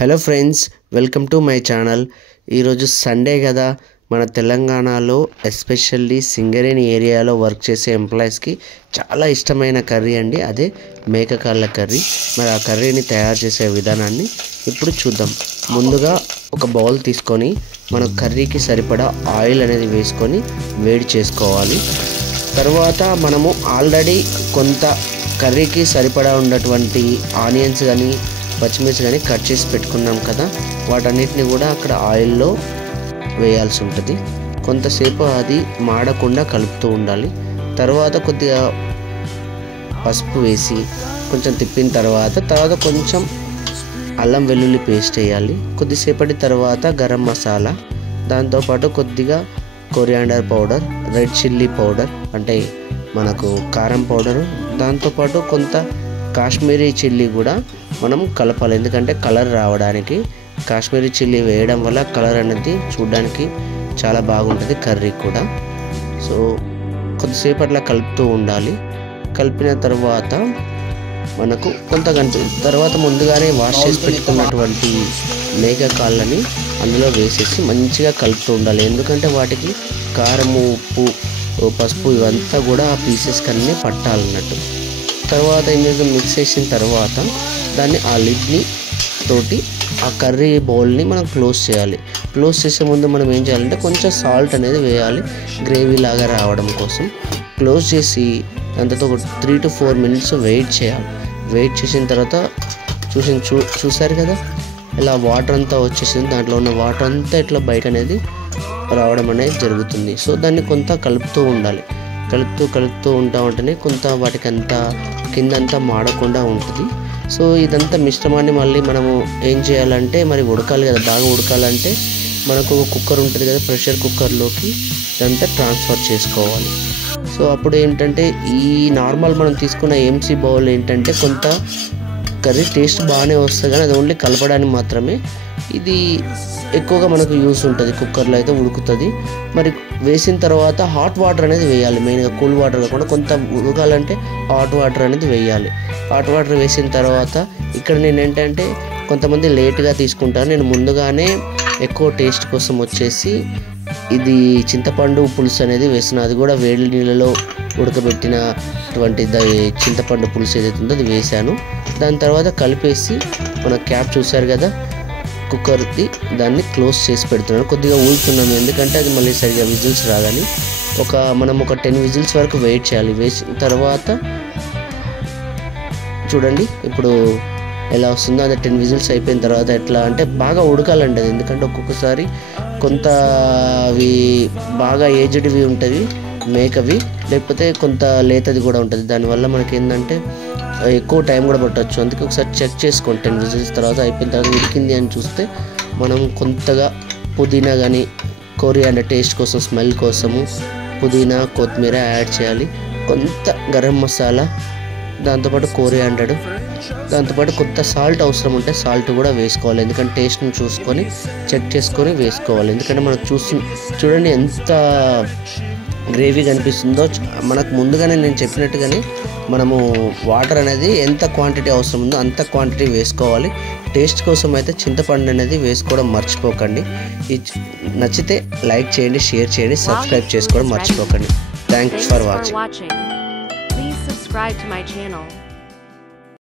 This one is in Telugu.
Hello friends, welcome to my channel. ఈరోజు సండే కదా, మన తెలంగాణలో ఎస్పెషల్లీ సింగరేణి ఏరియాలో వర్క్ చేసే ఎంప్లాయీస్కి చాలా ఇష్టమైన కర్రీ అండి, అదే మేకకాళ్ళ కర్రీ. మరి ఆ కర్రీని తయారు చేసే విధానాన్ని ఇప్పుడు చూద్దాం. ముందుగా ఒక బౌల్ తీసుకొని మన కర్రీకి సరిపడా ఆయిల్ అనేది వేసుకొని వేడి చేసుకోవాలి. తర్వాత మనము ఆల్రెడీ కొంత కర్రీకి సరిపడా ఉన్నటువంటి ఆనియన్స్ కానీ పచ్చిమిర్చి కానీ కట్ చేసి పెట్టుకున్నాం కదా, వాటన్నిటిని కూడా అక్కడ ఆయిల్లో వేయాల్సి ఉంటుంది. కొంతసేపు అది మాడకుండా కలుపుతూ ఉండాలి. తర్వాత కొద్దిగా పసుపు వేసి కొంచెం తిప్పిన తర్వాత కొంచెం అల్లం వెల్లుల్లి పేస్ట్ వేయాలి. కొద్దిసేపటి తర్వాత గరం మసాలా, దాంతోపాటు కొద్దిగా coriander powder, red chilli powder అంటే మనకు కారం పౌడరు, దాంతోపాటు కొంత కాశ్మీరీ చిల్లీ కూడా మనం కలపాలి. ఎందుకంటే కలర్ రావడానికి కాశ్మీరీ చిల్లీ వేయడం వల్ల కలర్ అనేది చూడడానికి చాలా బాగుంటుంది కర్రీ కూడా. సో కొద్దిసేపు అట్లా కలుపుతూ ఉండాలి. కలిపిన తర్వాత మనకు కొంత తర్వాత ముందుగానే వాష్ చేసి పెట్టుకున్నటువంటి మేక కాళ్ళని అందులో వేసేసి మంచిగా కలుపుతూ ఉండాలి. ఎందుకంటే వాటికి కారము, ఉప్పు, పసుపు ఇవంతా కూడా ఆ పీసెస్కి అన్నీ పట్టాలన్నట్టు. తర్వాత ఏం చేద్దాం, మిక్స్ చేసిన తర్వాత దాన్ని ఆ లిడ్ని తోటి ఆ కర్రీ బౌల్ని మనం క్లోజ్ చేయాలి. క్లోజ్ చేసే ముందు మనం ఏం చేయాలంటే కొంచెం సాల్ట్ అనేది వేయాలి, గ్రేవీ లాగా రావడం కోసం. క్లోజ్ చేసి అంతతో 3 to 4 minutes వెయిట్ చేయాలి. వెయిట్ చేసిన తర్వాత చూసారు కదా, ఇలా వాటర్ అంతా వచ్చేసింది, దాంట్లో ఉన్న వాటర్ అంతా ఇట్లా బయట అనేది రావడం అనేది జరుగుతుంది. సో దాన్ని కొంత కలుపుతూ ఉండాలి. కలుపుతూ ఉంటేనే కొంత వాటికి అంతా కిందంతా మాడకుండా ఉంటుంది. సో ఇదంతా మిశ్రమాన్ని మళ్ళీ మనము ఏం చేయాలంటే, మరి ఉడకాలి కదా, బాగా ఉడకాలంటే మనకు ఒక కుక్కర్ ఉంటుంది కదా, ప్రెషర్ కుక్కర్లోకి ఇదంతా ట్రాన్స్ఫర్ చేసుకోవాలి. సో అప్పుడు ఏంటంటే ఈ నార్మల్ మనం తీసుకున్న ఎంసీ బౌల్ ఏంటంటే కొంత కర్రీ టేస్ట్ బాగానే వస్తుంది, కానీ అది ఓన్లీ కలపడానికి మాత్రమే. ఇది ఎక్కువగా మనకు యూస్ ఉంటుంది, కుక్కర్లో అయితే ఉడుకుతుంది. మరి వేసిన తర్వాత హాట్ వాటర్ అనేది వేయాలి. మెయిన్గా కూల్ వాటర్ కాకుండా కొంత ఉడకాలంటే హాట్ వాటర్ అనేది వేయాలి. హాట్ వాటర్ వేసిన తర్వాత ఇక్కడ నేను ఏంటంటే కొంతమంది లేట్గా తీసుకుంటాను, నేను ముందుగానే ఎక్కువ టేస్ట్ కోసం వచ్చేసి ఇది చింతపండు పులుసు అనేది వేసిన, అది కూడా వేడి నీళ్ళలో ఉడకబెట్టినటువంటి చింతపండు పులుసు ఏదైతే ఉందో అది వేసాను. దాని తర్వాత కలిపేసి మన క్యాప్ చూసారు కదా కుక్కర్ది, దాన్ని క్లోజ్ చేసి పెడుతున్నాను. కొద్దిగా ఊడుతున్నాను ఎందుకంటే అది మళ్ళీ సరిగా విజిల్స్ రాదని. మనం ఒక 10 విజిల్స్ వరకు వెయిట్ చేయాలి. వేసిన తర్వాత చూడండి ఇప్పుడు ఎలా వస్తుందో. అది 10 విజిల్స్ అయిపోయిన తర్వాత ఎట్లా అంటే బాగా ఉడకాలండి అది, ఎందుకంటే ఒక్కొక్కసారి కొంత అవి బాగా ఏజ్డ్వి ఉంటుంది మేకవి, లేకపోతే కొంత లేతది కూడా ఉంటుంది. దానివల్ల మనకి ఏంటంటే ఎక్కువ టైం కూడా పట్టవచ్చు. అందుకే ఒకసారి చెక్ చేసుకోండి. 10 విజిల్స్ తర్వాత అయిపోయిన తర్వాత ఉడికింది అని చూస్తే మనం కొంతగా పుదీనా కానీ కొరియాండర్ టేస్ట్ కోసం, స్మెల్ కోసము పుదీనా, కొత్తిమీర యాడ్ చేయాలి. కొంత గరం మసాలా, దాంతోపాటు కొరియాండర్, దాంతోపాటు కొంత సాల్ట్ అవసరం ఉంటే సాల్ట్ కూడా వేసుకోవాలి. ఎందుకంటే టేస్ట్ని చూసుకొని చెక్ చేసుకొని వేసుకోవాలి. ఎందుకంటే మనకు చూడండి ఎంత గ్రేవీ కనిపిస్తుందో. మనకు ముందుగానే నేను చెప్పినట్టుగానే మనము వాటర్ అనేది ఎంత క్వాంటిటీ అవసరం ఉందో అంత క్వాంటిటీ వేసుకోవాలి. టేస్ట్ కోసం అయితే చింతపండు అనేది వేసుకోవడం మర్చిపోకండి. నచ్చితే లైక్ చేయండి, షేర్ చేయండి, సబ్స్క్రైబ్ చేసుకోవడం మర్చిపోకండి. Thanks for watching. Please subscribe to my channel.